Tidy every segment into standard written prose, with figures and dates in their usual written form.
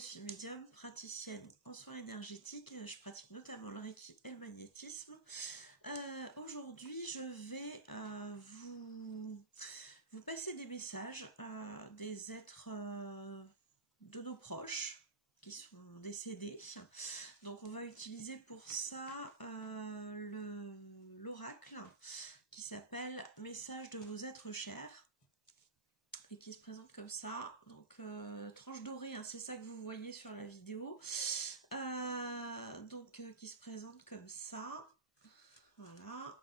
suis médium, praticienne en soins énergétiques. Je pratique notamment le Reiki et le magnétisme. Aujourd'hui, je vais vous passer des messages des êtres de nos proches qui sont décédés. Donc, on va utiliser pour ça l'oracle qui s'appelle « Message de vos êtres chers ». Et qui se présente comme ça, donc tranche dorée, hein, c'est ça que vous voyez sur la vidéo, qui se présente comme ça, voilà.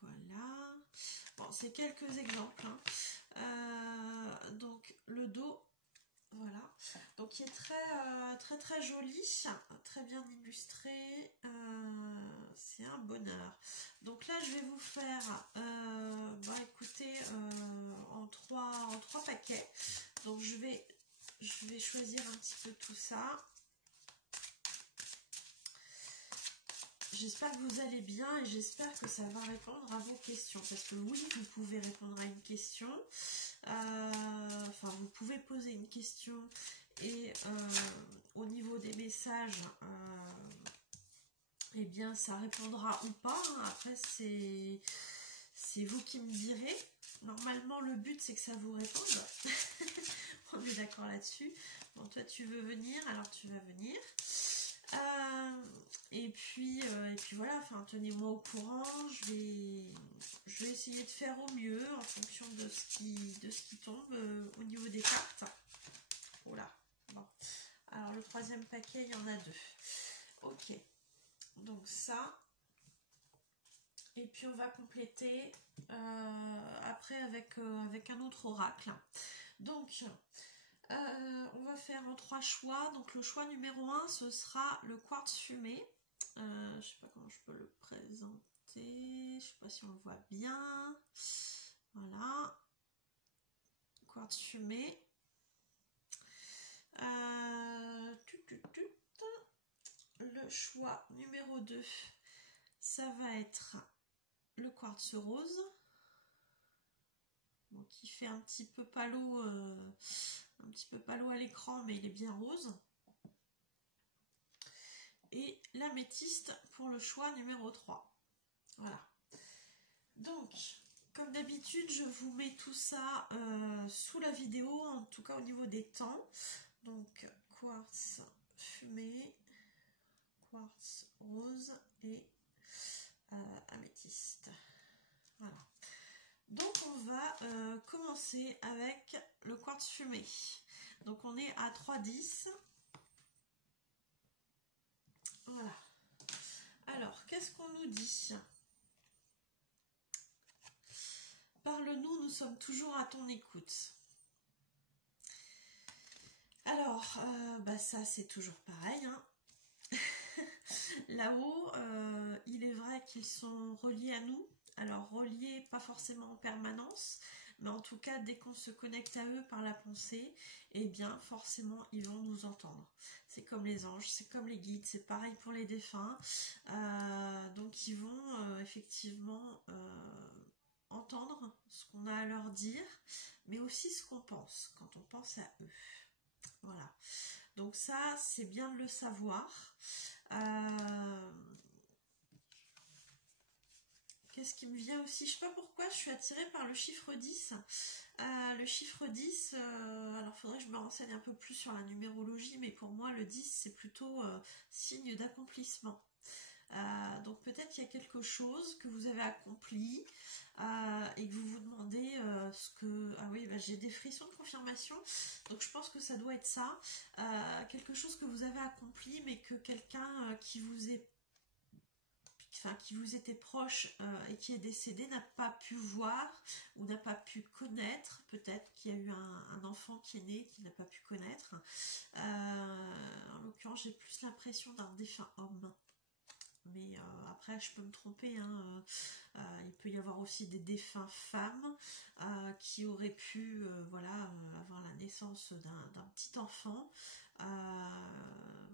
Voilà, bon c'est quelques exemples, hein. Donc le dos. Voilà, donc il est très joli, très bien illustré, c'est un bonheur. Donc là je vais vous faire, écoutez, en trois paquets. Donc je vais choisir un petit peu tout ça. J'espère que vous allez bien et j'espère que ça va répondre à vos questions. Parce que oui, vous pouvez répondre à une question. Vous pouvez poser une question et au niveau des messages, eh bien, ça répondra ou pas. Hein. Après, c'est vous qui me direz. Normalement, le but, c'est que ça vous réponde. On est d'accord là-dessus. Bon, toi, tu veux venir, alors tu vas venir. Et puis voilà, enfin tenez-moi au courant, je vais essayer de faire au mieux en fonction de ce qui tombe au niveau des cartes. Voilà, bon. Alors le troisième paquet, il y en a deux. Ok, donc ça. Et puis on va compléter après avec un autre oracle. Donc on va faire en 3 choix. Donc le choix numéro 1, ce sera le quartz fumé. Je sais pas comment je peux le présenter. Je sais pas si on le voit bien. Voilà. Quartz fumé. Le choix numéro 2, ça va être le quartz rose. Donc il fait un petit peu palo à l'écran, mais il est bien rose. Et l'améthyste pour le choix numéro 3. Voilà. Donc, comme d'habitude, je vous mets tout ça sous la vidéo, en tout cas au niveau des temps. Donc, quartz fumé, quartz rose et améthyste. Voilà. Donc on va commencer avec le quartz fumé. Donc on est à 3,10. Voilà. Alors, qu'est-ce qu'on nous dit? Parle-nous, nous sommes toujours à ton écoute. Alors, ça c'est toujours pareil. Hein. Là-haut, il est vrai qu'ils sont reliés à nous. Alors reliés, pas forcément en permanence, mais en tout cas, dès qu'on se connecte à eux par la pensée, eh bien forcément, ils vont nous entendre. C'est comme les anges, c'est comme les guides, c'est pareil pour les défunts. Donc ils vont effectivement entendre ce qu'on a à leur dire, mais aussi ce qu'on pense, quand on pense à eux. Voilà. Donc ça, c'est bien de le savoir. Qu'est-ce qui me vient aussi? Je sais pas pourquoi je suis attirée par le chiffre 10. Le chiffre 10, alors faudrait que je me renseigne un peu plus sur la numérologie, mais pour moi le 10 c'est plutôt signe d'accomplissement. Donc peut-être qu'il y a quelque chose que vous avez accompli et que vous vous demandez ce que... Ah oui, j'ai des frissons de confirmation, donc je pense que ça doit être ça. Quelque chose que vous avez accompli mais que quelqu'un qui vous était proche et qui est décédé n'a pas pu voir ou n'a pas pu connaître. Peut-être qu'il y a eu un enfant qui est né qui n'a pas pu connaître. En l'occurrence, j'ai plus l'impression d'un défunt homme. Mais après, je peux me tromper. Hein. Il peut y avoir aussi des défunts femmes qui aurait pu voilà, avoir la naissance d'un petit enfant.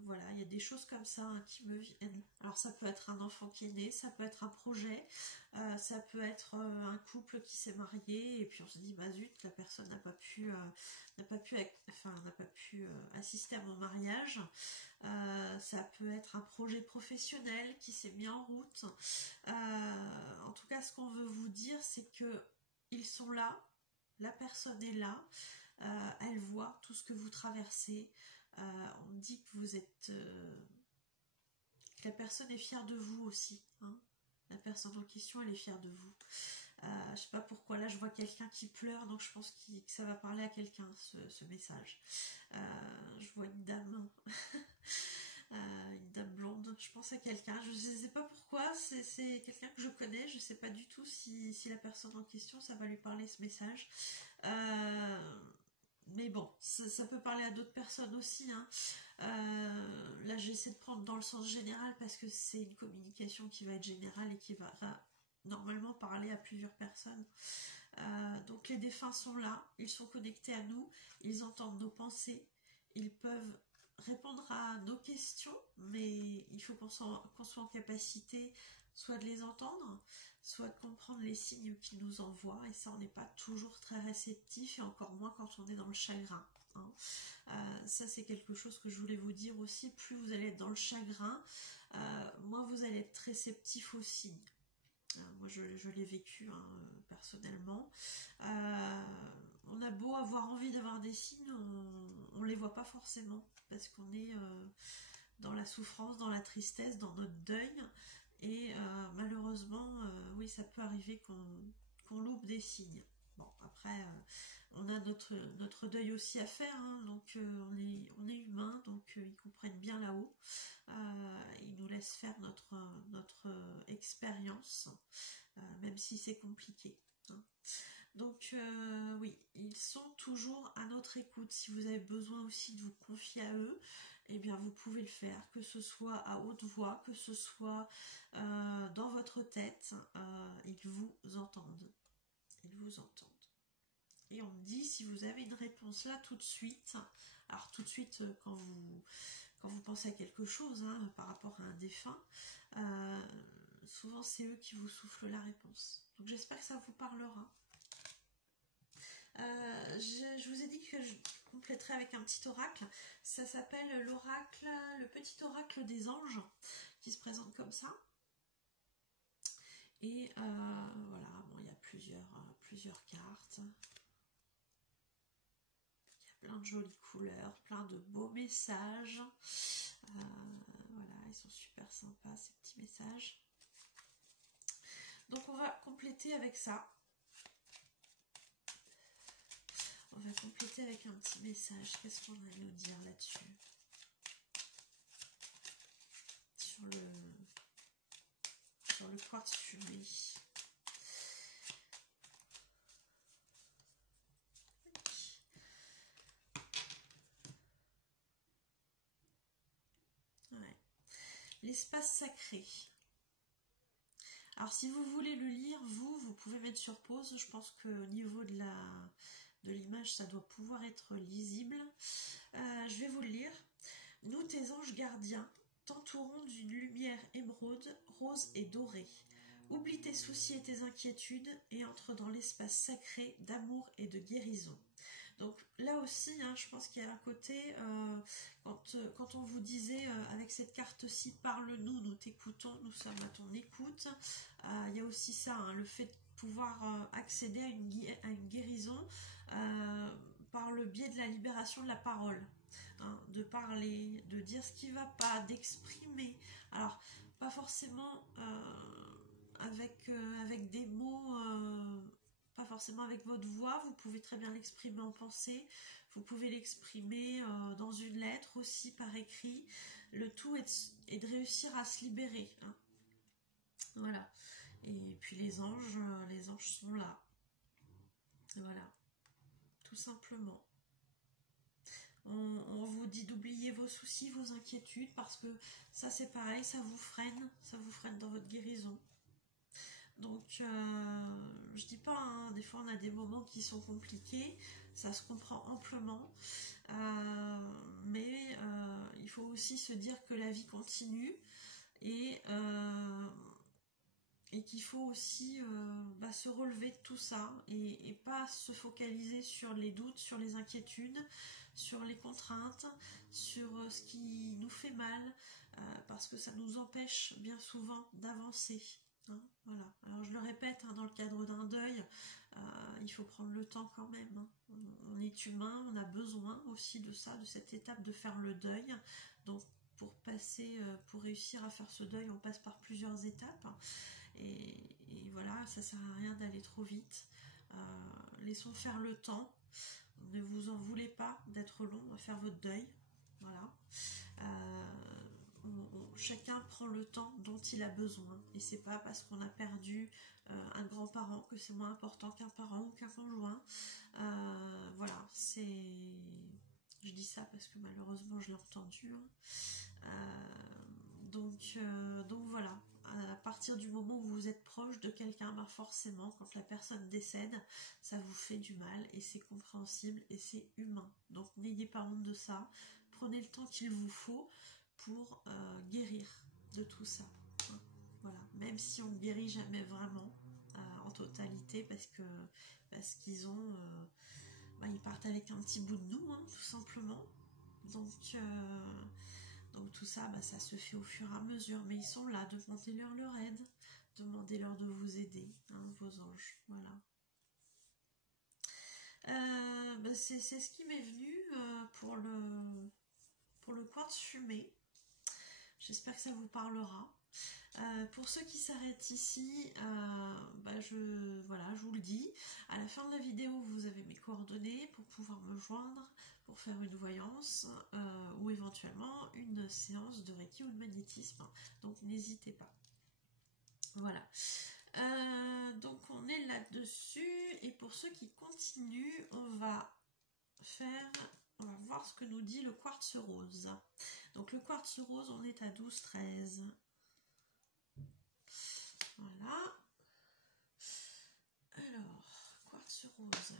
Voilà, il y a des choses comme ça hein, qui me viennent. Alors ça peut être un enfant qui est né, ça peut être un projet, ça peut être un couple qui s'est marié et puis on se dit bah zut, la personne n'a pas pu assister à mon mariage. Ça peut être un projet professionnel qui s'est mis en route. En tout cas, ce qu'on veut vous dire, c'est que ils sont là, la personne est là, elle voit tout ce que vous traversez. On dit que vous êtes, que la personne est fière de vous aussi. Hein. La personne en question, elle est fière de vous. Je sais pas pourquoi, là je vois quelqu'un qui pleure, donc je pense que ça va parler à quelqu'un, ce message. Je vois une dame, une dame blonde, je pense à quelqu'un, je ne sais pas pourquoi, c'est quelqu'un que je connais, je sais pas du tout si la personne en question, ça va lui parler ce message. Mais bon, ça peut parler à d'autres personnes aussi. Hein. Là, j'essaie de prendre dans le sens général parce que c'est une communication qui va être générale et qui va normalement parler à plusieurs personnes. Donc les défunts sont là, ils sont connectés à nous, ils entendent nos pensées, ils peuvent répondre à nos questions, mais il faut qu'on soit en capacité soit de les entendre, soit de comprendre les signes qu'ils nous envoient, et ça on n'est pas toujours très réceptif, et encore moins quand on est dans le chagrin. Hein. Ça c'est quelque chose que je voulais vous dire aussi, plus vous allez être dans le chagrin, moins vous allez être réceptif aux signes. Moi je l'ai vécu hein, personnellement. On a beau avoir envie d'avoir des signes, on les voit pas forcément parce qu'on est dans la souffrance, dans la tristesse, dans notre deuil, et malheureusement oui ça peut arriver qu'on loupe des signes. Bon après on a notre deuil aussi à faire, hein, donc on est humain, donc ils comprennent bien là-haut. Ils nous laissent faire notre expérience, même si c'est compliqué. Hein. Donc oui, ils sont toujours à notre écoute. Si vous avez besoin aussi de vous confier à eux, eh bien vous pouvez le faire, que ce soit à haute voix, que ce soit dans votre tête, ils vous entendent. Ils vous entendent. Et on me dit si vous avez une réponse là tout de suite, alors tout de suite quand vous pensez à quelque chose hein, par rapport à un défunt, souvent c'est eux qui vous soufflent la réponse. Donc j'espère que ça vous parlera. Je vous ai dit que je compléterai avec un petit oracle. Ça s'appelle l'oracle, le petit oracle des anges, qui se présente comme ça. Et voilà, bon, il y a plusieurs cartes. Plein de jolies couleurs, plein de beaux messages. Voilà, ils sont super sympas ces petits messages. Donc on va compléter avec ça. On va compléter avec un petit message. Qu'est-ce qu'on a à nous dire là-dessus? Sur le quartz fumé. L'espace sacré. Alors si vous voulez le lire, vous pouvez mettre sur pause. Je pense qu'au niveau de l'image, ça doit pouvoir être lisible. Je vais vous le lire. Nous, tes anges gardiens, t'entourons d'une lumière émeraude, rose et dorée. Oublie tes soucis et tes inquiétudes et entre dans l'espace sacré d'amour et de guérison. Donc là aussi, hein, je pense qu'il y a un côté, quand on vous disait avec cette carte-ci, parle-nous, nous t'écoutons, nous sommes à ton écoute, il y a aussi ça, hein, le fait de pouvoir accéder à une guérison par le biais de la libération de la parole, hein, de parler, de dire ce qui ne va pas, d'exprimer. Alors, pas forcément avec des mots... pas forcément avec votre voix, vous pouvez très bien l'exprimer en pensée, vous pouvez l'exprimer dans une lettre aussi par écrit. Le tout est de réussir à se libérer. Hein. Voilà. Et puis les anges sont là. Voilà. Tout simplement. On vous dit d'oublier vos soucis, vos inquiétudes, parce que ça c'est pareil, ça vous freine dans votre guérison. Donc, je dis pas, hein, des fois on a des moments qui sont compliqués, ça se comprend amplement, mais il faut aussi se dire que la vie continue et qu'il faut aussi se relever de tout ça et pas se focaliser sur les doutes, sur les inquiétudes, sur les contraintes, sur ce qui nous fait mal, parce que ça nous empêche bien souvent d'avancer. Hein, voilà. Alors je le répète, hein, dans le cadre d'un deuil, il faut prendre le temps quand même. Hein. On est humain, on a besoin aussi de ça, de cette étape de faire le deuil. Donc pour réussir à faire ce deuil, on passe par plusieurs étapes. Et voilà, ça sert à rien d'aller trop vite. Laissons faire le temps. Ne vous en voulez pas d'être long à faire votre deuil. Voilà. Chacun prend le temps dont il a besoin. Et c'est pas parce qu'on a perdu un grand-parent que c'est moins important qu'un parent ou qu'un conjoint. Voilà, c'est... Je dis ça parce que malheureusement je l'ai entendu. Donc voilà. À partir du moment où vous êtes proche de quelqu'un, forcément, quand la personne décède, ça vous fait du mal et c'est compréhensible et c'est humain. Donc n'ayez pas honte de ça. Prenez le temps qu'il vous faut pour guérir de tout ça. Hein, voilà. Même si on ne guérit jamais vraiment en totalité parce qu'ils ont... ils partent avec un petit bout de nous, hein, tout simplement. Donc tout ça, ça se fait au fur et à mesure. Mais ils sont là, demandez-leur leur aide. Demandez-leur de vous aider, hein, vos anges. Voilà. C'est ce qui m'est venu pour le quartz fumé. J'espère que ça vous parlera. Pour ceux qui s'arrêtent ici, je vous le dis, à la fin de la vidéo vous avez mes coordonnées pour pouvoir me joindre pour faire une voyance ou éventuellement une séance de Reiki ou de magnétisme, donc n'hésitez pas. Voilà, donc on est là-dessus et pour ceux qui continuent, on va voir ce que nous dit le quartz rose. Donc le quartz rose, on est à 12-13. Voilà. Alors, quartz rose.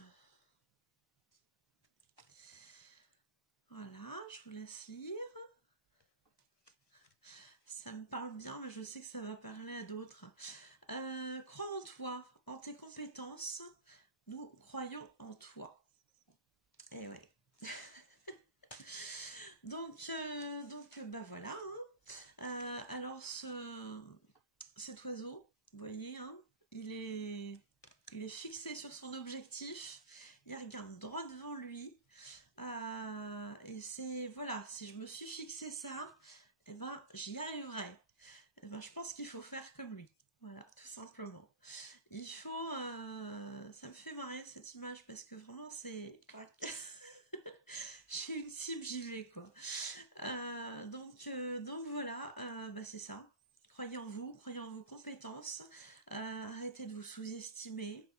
Voilà, je vous laisse lire. Ça me parle bien, mais je sais que ça va parler à d'autres. Crois en toi, en tes compétences. Nous croyons en toi. Eh ouais. donc voilà. Hein. Alors, cet oiseau, vous voyez, hein, il est fixé sur son objectif. Il regarde droit devant lui. Et c'est, voilà, si je me suis fixé ça, j'y arriverai. Je pense qu'il faut faire comme lui. Voilà, tout simplement. Il faut... ça me fait marrer cette image parce que vraiment c'est... J'ai une cible, j'y vais quoi. Donc voilà, c'est ça. Croyez en vous, croyez en vos compétences. Arrêtez de vous sous-estimer.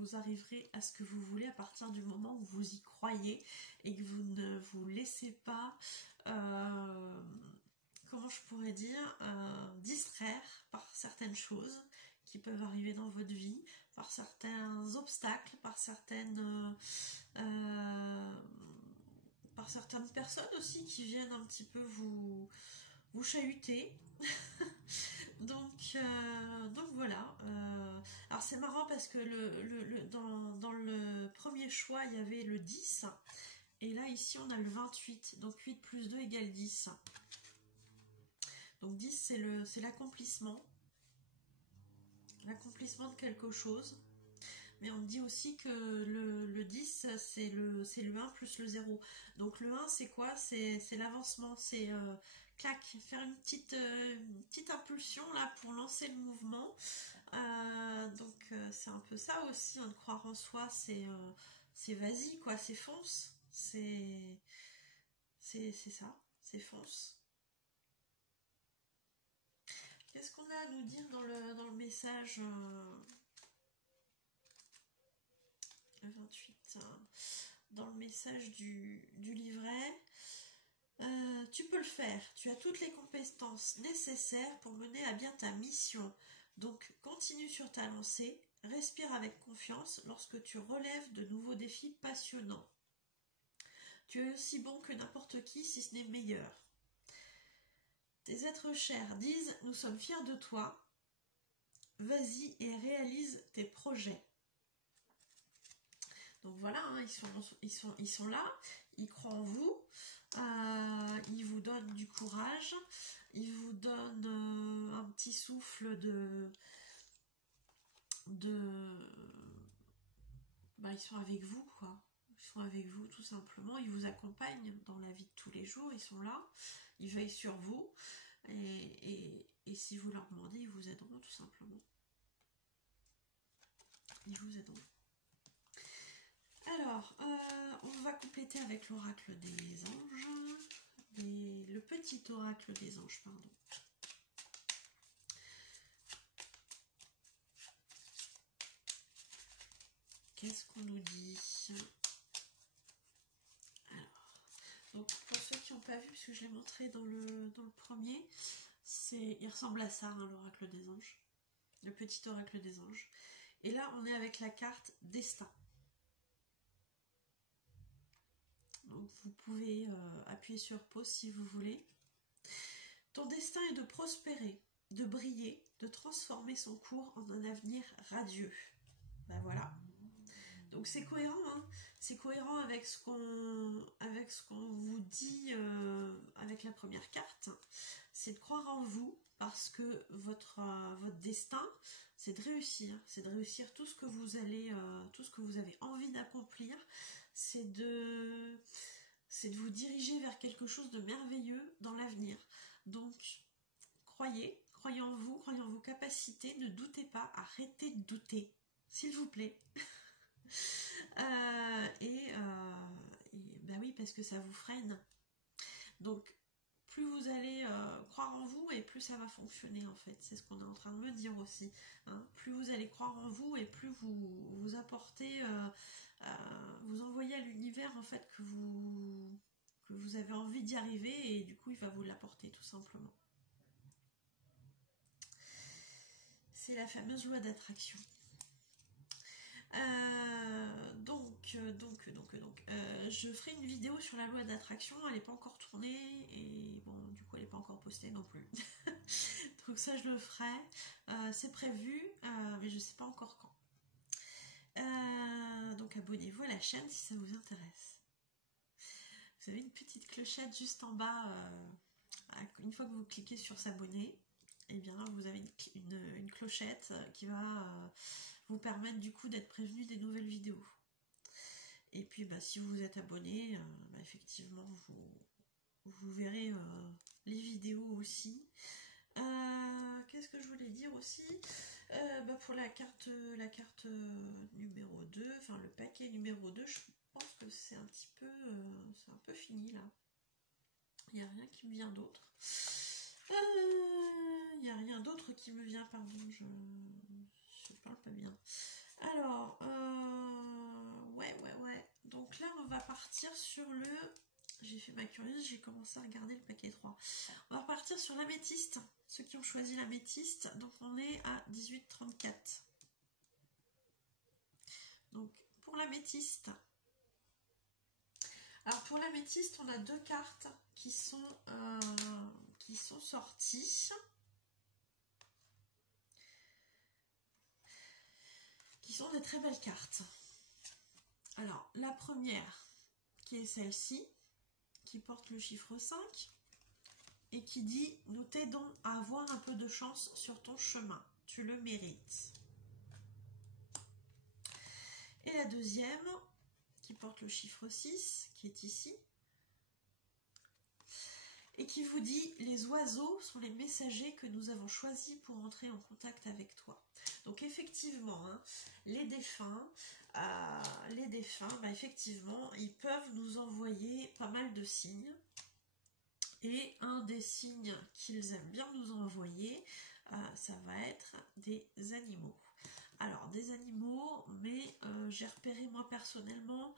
Vous arriverez à ce que vous voulez à partir du moment où vous y croyez et que vous ne vous laissez pas, comment je pourrais dire, distraire par certaines choses qui peuvent arriver dans votre vie, par certains obstacles, par certaines personnes aussi qui viennent un petit peu vous chahuter. donc voilà. Alors c'est marrant parce que dans le premier choix il y avait le 10 et là ici on a le 28, donc 8 plus 2 égale 10. Donc 10 c'est l'accomplissement de quelque chose. Mais on dit aussi que le 10 c'est le 1 plus le 0. Donc le 1 c'est quoi? C'est l'avancement, c'est clac, faire une petite impulsion là pour lancer le mouvement. Donc c'est un peu ça aussi, hein, de croire en soi, c'est vas-y quoi, c'est fonce, c'est ça, c'est fonce. Qu'est-ce qu'on a à nous dire dans le message 28, hein, dans le message du livret? Tu peux le faire, tu as toutes les compétences nécessaires pour mener à bien ta mission. Donc continue sur ta lancée, respire avec confiance lorsque tu relèves de nouveaux défis passionnants. Tu es aussi bon que n'importe qui, si ce n'est meilleur. Tes êtres chers disent « Nous sommes fiers de toi. Vas-y et réalise tes projets. » Donc voilà, hein, ils sont là, ils croient en vous, ils vous donnent du courage, ils vous donnent un petit souffle ils sont avec vous, quoi. Ils sont avec vous tout simplement, ils vous accompagnent dans la vie de tous les jours, ils sont là, ils veillent sur vous, et si vous leur demandez, ils vous aideront tout simplement. Ils vous aideront. Alors, on va compléter avec l'oracle des anges, le petit oracle des anges, pardon. Qu'est-ce qu'on nous dit? Alors, donc pour ceux qui n'ont pas vu, puisque je l'ai montré dans le premier, il ressemble à ça, hein, l'oracle des anges, le petit oracle des anges. Et là, on est avec la carte destin. Donc vous pouvez appuyer sur pause si vous voulez. Ton destin est de prospérer, de briller, de transformer son cours en un avenir radieux. Ben voilà. Donc c'est cohérent, hein, c'est cohérent avec ce qu'on vous dit avec la première carte. C'est de croire en vous parce que votre destin, c'est de réussir tout ce que vous avez envie d'accomplir. C'est de vous diriger vers quelque chose de merveilleux dans l'avenir. Donc, croyez en vous, croyez en vos capacités, ne doutez pas, arrêtez de douter, s'il vous plaît. Bah oui, parce que ça vous freine. Donc, plus vous allez croire en vous et plus ça va fonctionner en fait. C'est ce qu'on est en train de me dire aussi. Hein. Plus vous allez croire en vous et plus vous apportez, vous envoyez à l'univers en fait que vous avez envie d'y arriver et du coup il va vous l'apporter tout simplement. C'est la fameuse loi d'attraction. Je ferai une vidéo sur la loi d'attraction, elle n'est pas encore tournée et bon du coup elle n'est pas encore postée non plus. Donc ça je le ferai, c'est prévu, mais je ne sais pas encore quand. Donc abonnez-vous à la chaîne si ça vous intéresse. Vous avez une petite clochette juste en bas, une fois que vous cliquez sur s'abonner, et bien vous avez une clochette qui va vous permettre du coup d'être prévenu des nouvelles vidéos. Et puis bah, si vous êtes abonné, effectivement vous verrez les vidéos aussi. Qu'est-ce que je voulais dire aussi, pour la carte numéro 2, enfin le paquet numéro 2, je pense que c'est un peu fini là. Il n'y a rien qui me vient d'autre. Il n'y a rien d'autre qui me vient, pardon, je parle pas bien. Alors, ouais. Donc là, on va partir sur le... J'ai fait ma curieuse, j'ai commencé à regarder le paquet 3. On va partir sur l'améthyste. Ceux qui ont choisi l'améthyste, donc on est à 18,34. Donc, pour l'améthyste... Alors, pour l'améthyste, on a deux cartes qui sont sorties. Qui sont des très belles cartes. Alors, la première, qui est celle-ci, qui porte le chiffre 5, et qui dit « Nous t'aidons à avoir un peu de chance sur ton chemin, tu le mérites ». Et la deuxième, qui porte le chiffre 6, qui est ici, et qui vous dit « Les oiseaux sont les messagers que nous avons choisis pour entrer en contact avec toi ». Donc effectivement, hein, les défunts, effectivement, ils peuvent nous envoyer pas mal de signes. Et un des signes qu'ils aiment bien nous envoyer, ça va être des animaux. Alors, des animaux, mais j'ai repéré moi personnellement,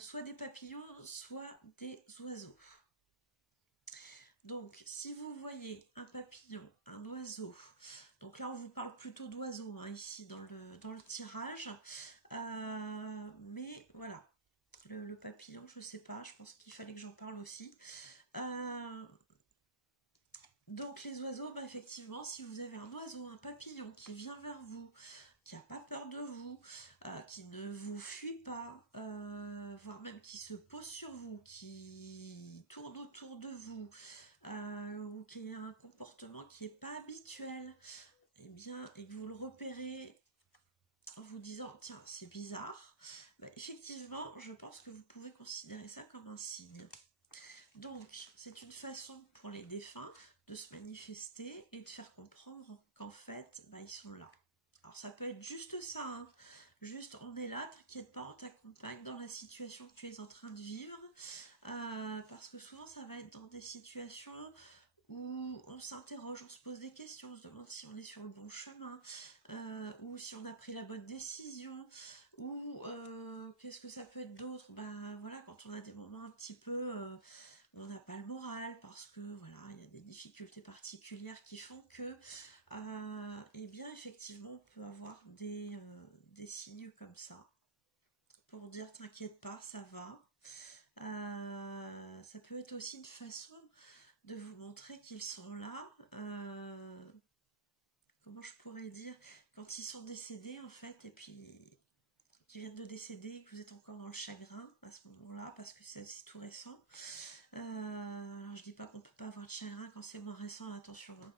soit des papillons, soit des oiseaux. Donc, si vous voyez un papillon, un oiseau, donc là on vous parle plutôt d'oiseau hein, ici dans le tirage, mais voilà, le papillon, je sais pas, je pense qu'il fallait que j'en parle aussi. Donc les oiseaux, bah, effectivement, si vous avez un oiseau, un papillon qui vient vers vous, qui n'a pas peur de vous, qui ne vous fuit pas, voire même qui se pose sur vous, qui tourne autour de vous, ou qui a un comportement qui n'est pas habituel, eh bien, et que vous le repérez en vous disant tiens c'est bizarre, bah, effectivement je pense que vous pouvez considérer ça comme un signe. Donc c'est une façon pour les défunts de se manifester et de faire comprendre qu'en fait bah, ils sont là. Alors ça peut être juste ça, hein. Juste on est là, t'inquiète pas, on t'accompagne dans la situation que tu es en train de vivre, parce que souvent ça va être dans des situations où on s'interroge, on se pose des questions, on se demande si on est sur le bon chemin, ou si on a pris la bonne décision, ou qu'est-ce que ça peut être d'autre, bah voilà, quand on a des moments un petit peu où on n'a pas le moral, parce que voilà, il y a des difficultés particulières qui font que eh bien effectivement on peut avoir des signes comme ça, pour dire t'inquiète pas, ça va. Ça peut être aussi une façon de vous montrer qu'ils sont là, comment je pourrais dire, quand ils sont décédés en fait, et puis qui viennent de décéder et que vous êtes encore dans le chagrin à ce moment-là, parce que c'est tout récent. Alors je dis pas qu'on peut pas avoir de chagrin quand c'est moins récent, attention. Hein.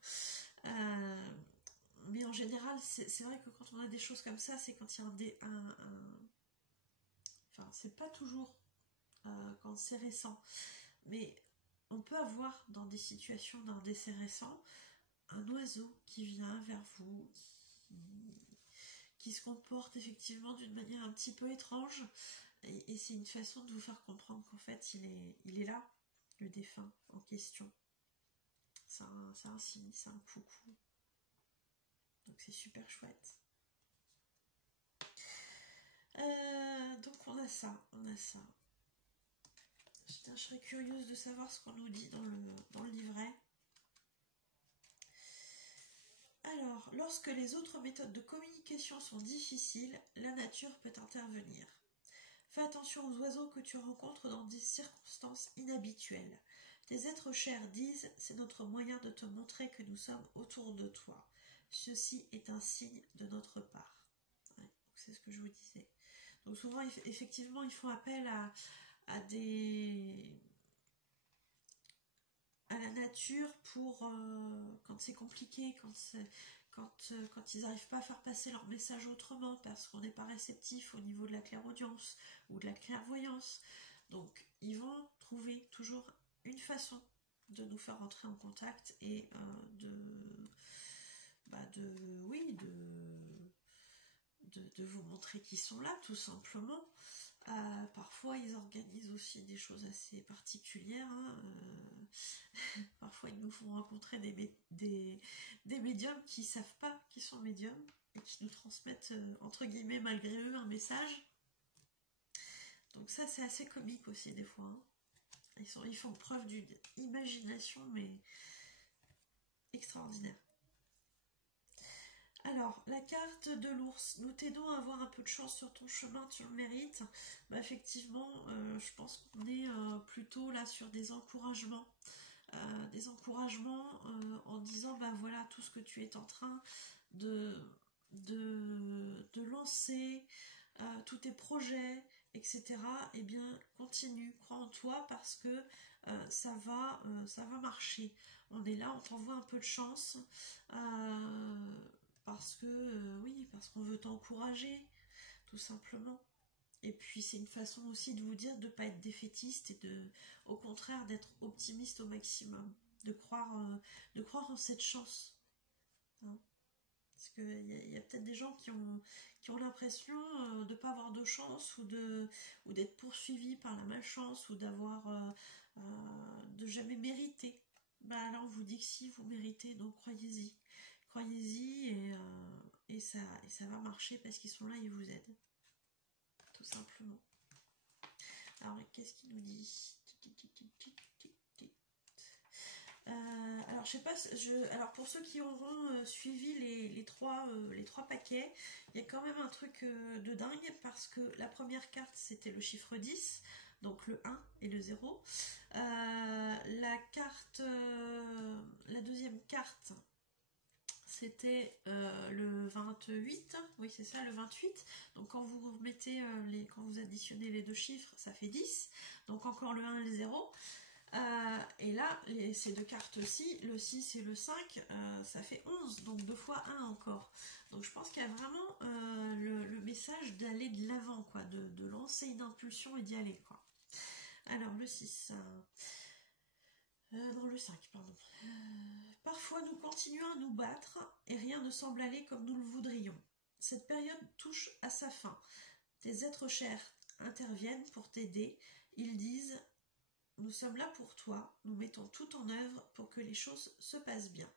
Mais en général, c'est vrai que quand on a des choses comme ça, c'est quand il y a enfin, c'est pas toujours quand c'est récent, mais on peut avoir dans des situations d'un décès récent un oiseau qui vient vers vous, qui se comporte effectivement d'une manière un petit peu étrange, et c'est une façon de vous faire comprendre qu'en fait il est là, le défunt en question. C'est un signe, c'est un coucou. Donc c'est super chouette. Donc on a ça. Je serais curieuse de savoir ce qu'on nous dit dans le livret. Alors, lorsque les autres méthodes de communication sont difficiles, la nature peut intervenir. Fais attention aux oiseaux que tu rencontres dans des circonstances inhabituelles. Tes êtres chers disent « c'est notre moyen de te montrer que nous sommes autour de toi. Ceci est un signe de notre part. » Ouais, c'est ce que je vous disais. Donc souvent, effectivement, ils font appel à la nature pour quand c'est compliqué, quand ils n'arrivent pas à faire passer leur message autrement parce qu'on n'est pas réceptif au niveau de la clairaudience ou de la clairvoyance. Donc ils vont trouver toujours une façon de nous faire entrer en contact et de vous montrer qu'ils sont là tout simplement. Parfois ils organisent aussi des choses assez particulières, hein. Parfois ils nous font rencontrer des médiums qui ne savent pas qu'ils sont médiums et qui nous transmettent entre guillemets malgré eux un message. Donc ça c'est assez comique aussi des fois, hein. Ils font preuve d'une imagination mais extraordinaire. Alors, la carte de l'ours, nous t'aidons à avoir un peu de chance sur ton chemin, tu le mérites. Bah, effectivement, je pense qu'on est plutôt là sur des encouragements. En disant, bah voilà, tout ce que tu es en train de lancer, tous tes projets, etc. Eh bien, continue, crois en toi parce que ça va marcher. On est là, on t'envoie un peu de chance. Parce que oui, parce qu'on veut t'encourager, tout simplement. Et puis c'est une façon aussi de vous dire de ne pas être défaitiste et au contraire d'être optimiste au maximum, de croire en cette chance. Hein. Parce qu'il y a peut-être des gens qui ont l'impression de ne pas avoir de chance ou d'être poursuivis par la malchance ou de jamais mériter. Bah là on vous dit que si, vous méritez, donc croyez-y. Croyez-y et ça va marcher parce qu'ils sont là, ils vous aident. Tout simplement. Alors, qu'est-ce qu'il nous dit? Alors je sais pas, alors pour ceux qui auront suivi les trois paquets, il y a quand même un truc de dingue parce que la première carte c'était le chiffre 10, donc le 1 et le 0. La deuxième carte c'était le 28, oui c'est ça, le 28. Donc quand vous remettez quand vous additionnez les deux chiffres, ça fait 10. Donc encore le 1 et le 0. Et là, ces deux cartes-ci, le 6 et le 5, ça fait 11, donc 2 fois 1 encore. Donc je pense qu'il y a vraiment le message d'aller de l'avant, quoi, de lancer une impulsion et d'y aller, quoi. Alors le 6, non le 5, pardon. Parfois nous continuons à nous battre et rien ne semble aller comme nous le voudrions. Cette période touche à sa fin. Tes êtres chers interviennent pour t'aider. Ils disent: nous sommes là pour toi, nous mettons tout en œuvre pour que les choses se passent bien.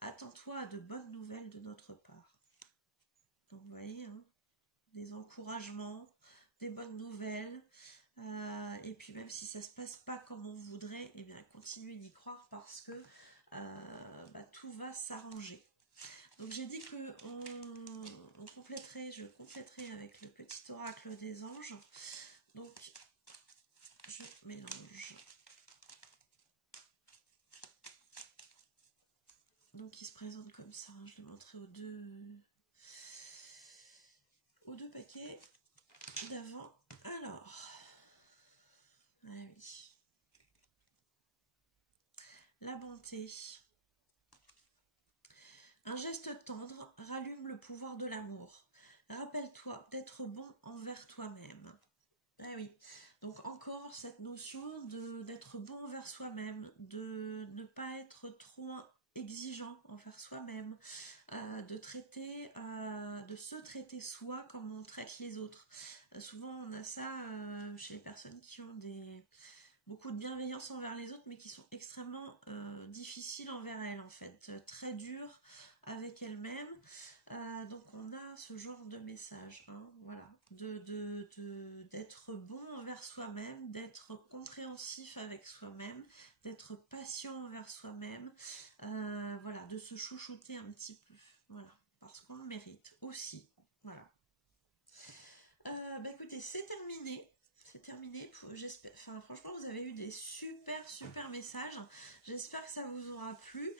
Attends-toi à de bonnes nouvelles de notre part. Donc vous voyez, hein, des encouragements, des bonnes nouvelles, et puis même si ça se passe pas comme on voudrait, eh bien continuez d'y croire parce que tout va s'arranger. Donc j'ai dit que je compléterai avec le petit oracle des anges. Donc je mélange. Donc il se présente comme ça, je l'ai montré aux deux paquets d'avant. Alors, ah oui, la bonté. Un geste tendre rallume le pouvoir de l'amour. Rappelle-toi d'être bon envers toi-même. Ah oui, donc encore cette notion d'être bon envers soi-même, de ne pas être trop exigeant envers soi-même, de se traiter soi comme on traite les autres. Souvent on a ça chez les personnes qui ont beaucoup de bienveillance envers les autres mais qui sont extrêmement difficiles envers elles en fait, très dures avec elles-mêmes. Donc on a ce genre de message, hein, voilà, d'être bon envers soi-même, d'être compréhensif avec soi-même, d'être patient envers soi-même, voilà, de se chouchouter un petit peu, voilà, parce qu'on le mérite aussi, voilà. Écoutez, c'est terminé. C'est terminé. J'espère, franchement, vous avez eu des super messages. J'espère que ça vous aura plu.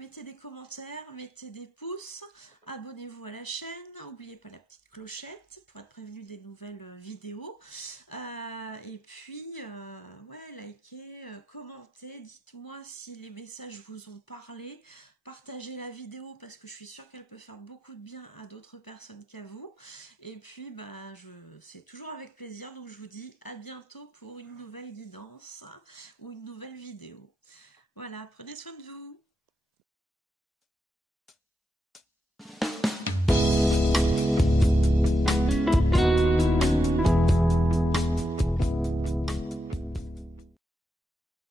Mettez des commentaires, mettez des pouces, abonnez-vous à la chaîne. N'oubliez pas la petite clochette pour être prévenu des nouvelles vidéos. Et puis, likez, commentez. Dites-moi si les messages vous ont parlé. Partagez la vidéo parce que je suis sûre qu'elle peut faire beaucoup de bien à d'autres personnes qu'à vous. Et puis c'est toujours avec plaisir, donc je vous dis à bientôt pour une nouvelle guidance ou une nouvelle vidéo. Voilà, prenez soin de vous.